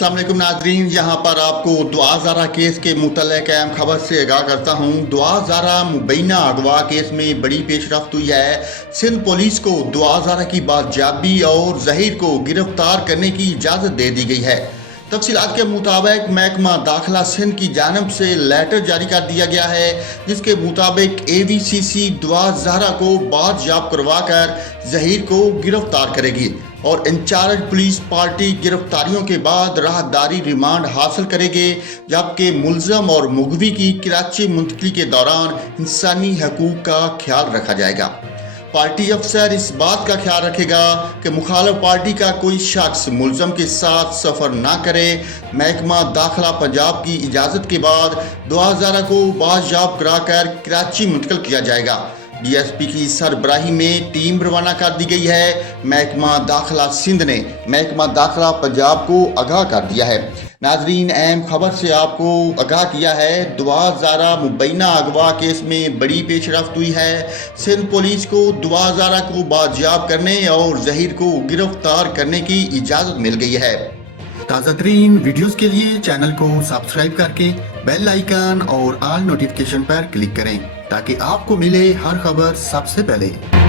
अस्सलाम वालेकुम नाजरीन, यहाँ पर आपको दुआ ज़ारा केस के मुतल्लिक़ अहम खबर से आगाह करता हूँ। दुआ ज़ारा मुबैना अगवा केस में बड़ी पेशरफ्त हुई है। सिंध पुलिस को दुआ ज़ारा की बाजियाबी और ज़हीर को गिरफ्तार करने की इजाज़त दे दी गई है। तफसीलात के मुताबिक महकमा दाखिला सिंध की जानब से लेटर जारी कर दिया गया है, जिसके मुताबिक AVCC दुआ ज़ारा को बाजियाब करवा कर ज़हीर को गिरफ्तार करेगी और इंचार्ज पुलिस पार्टी गिरफ्तारियों के बाद राहदारी रिमांड हासिल करेंगे, जबकि मुलजम और मुगवी की कराची मुंतकली के दौरान इंसानी हकूक का ख्याल रखा जाएगा। पार्टी अफसर इस बात का ख्याल रखेगा कि मुखालिफ पार्टी का कोई शख्स मुलजम के साथ सफ़र ना करे। महकमा दाखिला पंजाब की इजाज़त के बाद दुआ ज़ारा को बाजियाब कराकर कराची मुंतकिल किया जाएगा। DSP की सरबराही में टीम रवाना कर दी गई है। महकमा दाखिला सिंध ने महकमा दाखिला पंजाब को आगाह कर दिया है। नाजरीन, अहम खबर से आपको आगाह किया है। दुआ ज़ारा मुबैना अगवा केस में बड़ी पेशरफ्त हुई है। सिंध पुलिस को दुआ ज़ारा को बाजियाब करने और ज़हीर को गिरफ्तार करने की इजाज़त मिल गई है। ताज़ा तरीन वीडियोज़ के लिए चैनल को सब्सक्राइब करके बेल आइकन और ऑल नोटिफिकेशन पर क्लिक करें ताकि आपको मिले हर खबर सबसे पहले।